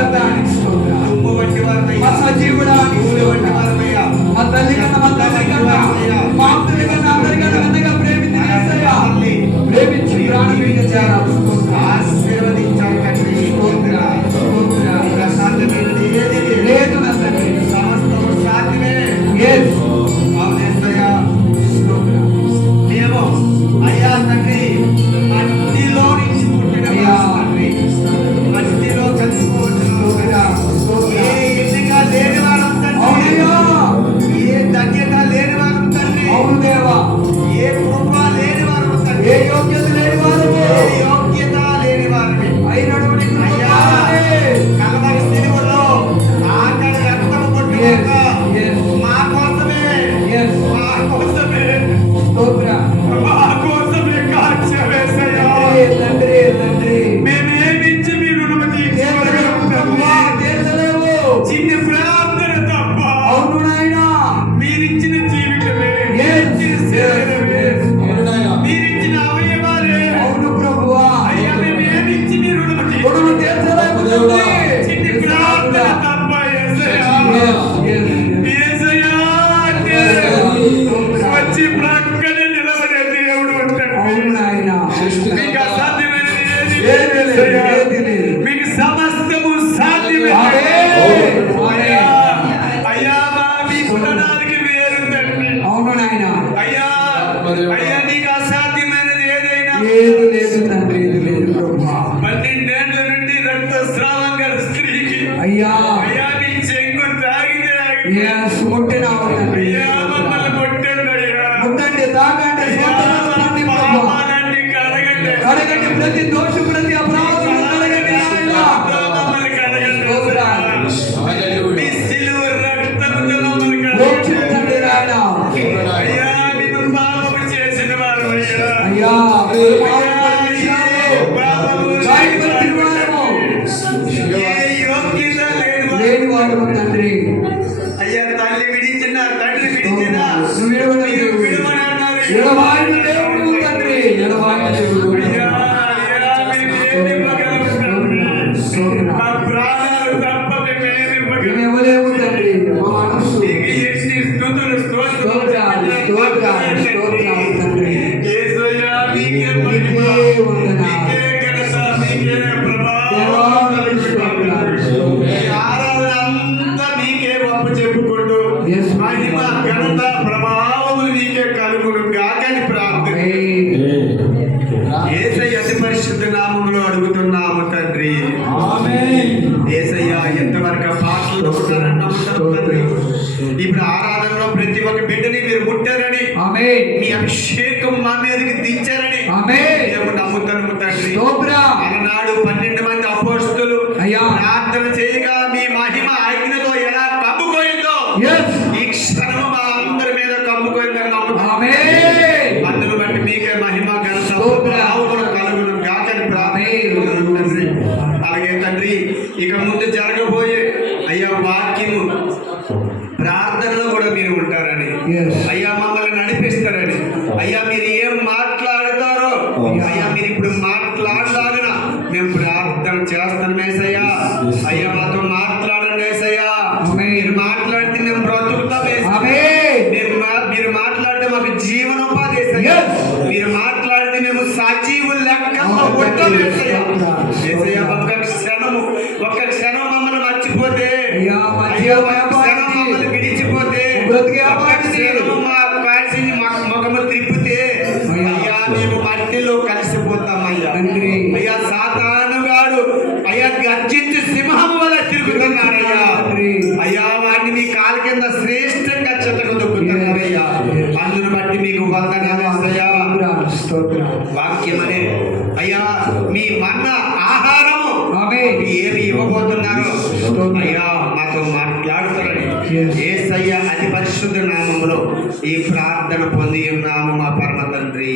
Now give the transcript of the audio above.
వ్యర్థానికి స్తోత్రం. తుమ్ము వంటి వారమయ్యా, మా సజీవుడానికి ధూళి వంటి వారమయ్యా, మా తల్లి కన్నా మా తండ్రి కన్నా మా ఆప్తుల కన్నా అందరికన్నా వెన్నగా ప్రేమించిన యేసయ్యా, ప్రేమించి ప్రాణమిచ్చారు. ఆశీర్వదించారు తండ్రి. ఇంకా సాధ్యమైనది ఏది లేదు నా తండ్రి. సమస్తము సాధ్యమే. Yes. అవునేసయ్యా, మేము అయ్యా తండ్రి మట్టిలో నుంచి పుట్టిన తండ్రి, మట్టిలో కలిసిపోతున్నా ఏ ఎన్నిక లేని వారం తండ్రి, ఏ ధన్యత లేని వారం తండ్రి, అవును దేవా, ఏ కృప లేని వారం తండ్రి, ఏ యోగ్యత లేని వారు, ఏ యోగ్యత లేని వారిని అయినడు అయ్యా కలవరి సిలువలో ఆకలి రక్తము కొట్టుకోక మా కోసమే, మా కోసమే, మా కోసమే కాల్చి వేసయ్యా. తండ్రి తండ్రి మేమేమిచ్చి మీ రుణము తీర్చలేవు. చిన్న ప్రార్థన తప్ప అవును నాయనా, మీరిచ్చిన జీవితమే, మీరిచ్చిన అవయవాలే, అవును ప్రభువా, అయ్యా మేమేమిచ్చి మీ రుణము తీర్చలేము తండ్రి. చిన్న ప్రార్థన తప్ప యేసయ్యా. యేసయ్యా అంటే వచ్చి ప్రక్కనే నిలబడే దేవుడు ఉంటాడు. అవును నాయనా, మీకు అసాధ్యమైనది ఏది ఏది లేదు, యేసయ్యా. ఏది లేదు. మీకు సమస్తము సాధ్యమే. అయ్యా, అయ్యా మా మీ పుట్టడానికి వేరు తండ్రి. అవును నాయనా, అయ్యా, అయ్యా నీకు అసాధ్యమైనది ఏదైనా ఏది లేదు తండ్రి, ఏది లేదు ప్రభువా. 12 ఏళ్ల నుండి రక్తస్రావం గల స్త్రీకి అయ్యా అయ్యా నీ చెంగు తాగితే ముట్టినావు తండ్రి. అయ్యా మమ్మల్ని కొట్టండి అయ్యా. ముట్టండి, తాకండి, స్వతంత్రం పొంది ప్రభువా. పాపాలన్నీ కడగండి. కడగండి, ప్రతి దోషం, ప్రతి అపరాధం కడగండి నాయనా. మమ్మల్ని కడగండి. మీ సిలువ రక్తంతో మమ్మల్ని కడగండి. మోక్షించండి నాయనా. అయ్యా మేము పాపము చేసిన వారు అయ్యా. అయ్యా గాయపరిచిన వారము, ఏ యోగ్యత లేని వారు. లేని వారము తండ్రి. అయ్యా తల్లి విడిచిన, తండ్రి విడిచిన, నువ్వు విడవలేదు. మీరు విడవనన్నారు. ఎడబాయిన దేవుడు తండ్రి, ఎడబాయిన దేవుడు. అయ్యా, అయ్యా మేము ఏమి ఇవ్వగలము తండ్రి? మా ప్రాణాలు తప్ప మేమేమి ఇవ్వగలము? మేము ఇవ్వలేము తండ్రి. మా మనస్సు నీకు ఎన్ని స్తుతులు, స్తోత్రాలు, స్తోత్రాలు, స్తోత్రాలు తండ్రి. యేసయ్యా నీకే మహిమ, నీకే వందనాలు. నీకే ఘనత, నీకే ప్రభావం దేవా, కలుగును. ఈ ఆరాధన అంతా నీకే ఒప్పు చెప్పుకుంటూ Yes. మహిమ, ఘనత, ప్రభావములు నీకే కలుగును గాకని ప్రార్థన యేసయ్య అతి పరిశుద్ధ నామములో అడుగుతున్నాము తండ్రి. యేసయ్య ఎంతవరకు పాటలు ఉన్నారంటాము తండ్రి. ఇప్పుడు ఆరాధనలో ప్రతి ఒక్క బిడ్డని మీరు ముట్టారని, ఆమేన్, మీ అభిషేకం మా మీదకి దించారని ఆమేన్. మేము నమ్ముతాము తండ్రి. స్తోత్రం. అలనాడు 12 మంది అపోస్తలులు అయ్యా. ప్రార్థన చేయగా మీ మహిమ ఆజ్ఞతో ఎలా కమ్ముకోయిందో Yes. ఈ క్షణము మా అందరి మీద కమ్ముకోయిందని నమ్ముతాము. ఆమేన్. అందును బట్టి మీకే మహిమ, ఘనత, స్తోత్రం. ప్రభావములు కలుగును గాకని ప్రార్థిస్తున్నాము తండ్రి. అలాగే తండ్రి ఇక ముందు జరగబోయే అయ్యా వాక్యము ప్రార్థనలో కూడా మీరు ఉంటారని, Yes. అయ్యా మమ్మల్ని నడిపిస్తారని, అయ్యా మీరు ఏం మాట్లాడతారో అయ్యా మీరు ఇప్పుడు మాట్లాడలాగిన మేము ప్రార్థన చేస్తాం యేసయ్యా. అయ్యా మాతో మాట్లాడండి యేసయ్యా. మీరు మాట్లాడితే మేము బ్రతుకుతాం యేసయ్యా. మీరు మాట్లాడితే మాకు జీవనోపాధి యేసయ్యా. Yes. మీరు మాట్లాడితే మేము సజీవులు లెక్కల్లో ఉంటాం యేసయ్యా. యేసయ్యా ఒక్క క్షణం మమ్మల్ని మర్చిపోతే, అయ్యా, అయ్యా ఒక్క క్షణం మమ్మల్ని విడిచిపోతే, ఒక్క క్షణం మా కాల్సిని మా ముఖము త్రిప్పితే అయ్యా మేము మట్టిలో కలిసిపోతాం అయ్యా. తండ్రి. అయ్యా సాతానుగాడు అయ్యా గర్జించి సింహం వల్ల తిరుగుతున్నాడయ్యా. అయ్యా వాడిని మీ కాలు కింద శ్రేష్టంగా చెత్తకు దొక్కుతున్నారయ్యా. అందును బట్టి మీకు వందనాలు యేసయ్యా. వాక్యమనే అయ్యా మీ మన్న ఆహారము ఏమి ఇవ్వబోతున్నారు అయ్యా మాతో మాట్లాడుతారని యేసయ్య అతి పరిశుద్ధ నామములో ఈ ప్రార్థన పొంది ఉన్నాము మా పరమ తండ్రి.